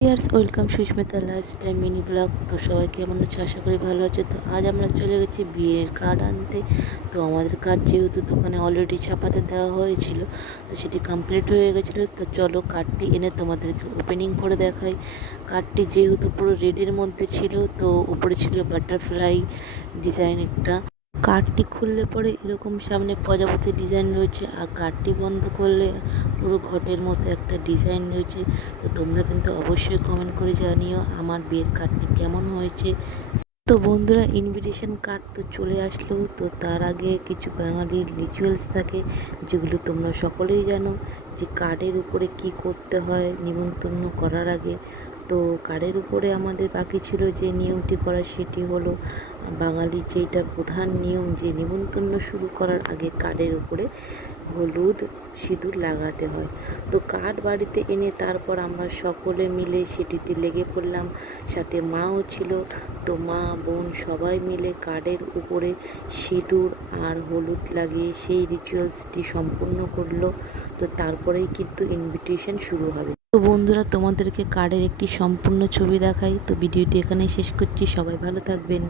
Years welcome Sushmita lifestyle mini blog. তো সবাই কেমন আছে, আশা করি ভালো আছে। তো আজ আমরা চলে গেছি বিয়ের কার্ড আনতে। তো আমাদের কার্ড যেহেতু দোকানে অলরেডি ছাপাতে দেওয়া হয়েছিল, তো সেটি কমপ্লিট হয়ে গেছিলো। তো চলো কার্ডটি এনে তোমাদেরকে ওপেনিং করে দেখাই। কার্ডটি যেহেতু পুরো রেডের মধ্যে ছিল, তো উপরে ছিল বাটারফ্লাই ডিজাইন একটা। কার্ডটি খুললে পরে এরকম সামনে প্রজাপতি ডিজাইন রয়েছে, আর কার্ডটি বন্ধ করলে পুরো ঘটের মতো একটা ডিজাইন রয়েছে। তো তোমরা কিন্তু অবশ্যই কমেন্ট করে জানিও আমার বিয়ের কার্ডটি কেমন হয়েছে। তো বন্ধুরা, ইনভিটেশন কার্ড তো চলে আসলো। তো তার আগে কিছু বাঙালির রিচুয়ালস থাকে, যেগুলো তোমরা সকলেই জানো, যে কার্ডের উপরে কি করতে হয় নিমন্ত্রণ করার আগে। তো কার্ডের উপরে আমাদের বাকি ছিল যে নিয়মটি করা, সেটি হলো বাঙালির যেটা প্রধান নিয়ম, যে নিমন্ত্রণ শুরু করার আগে কার্ডের উপরে হলুদ সিঁদুর লাগাতে হয়। তো কার্ড বাড়িতে এনে তারপর আমরা সকলে মিলে সেটিতে লেগে পড়লাম, সাথে মাও ছিল। তো মা বোন সবাই মিলে কার্ডের উপরে সিঁদুর আর হলুদ লাগিয়ে সেই রিচুয়ালসটি সম্পূর্ণ করলো। তো তারপরেই কিন্তু ইনভিটেশন শুরু হবে। তো বন্ধুরা, তোমাদেরকে কার্ডের একটি সম্পূর্ণ ছবি দেখাই। তো ভিডিওটি এখানেই শেষ করছি, সবাই ভালো থাকবেন।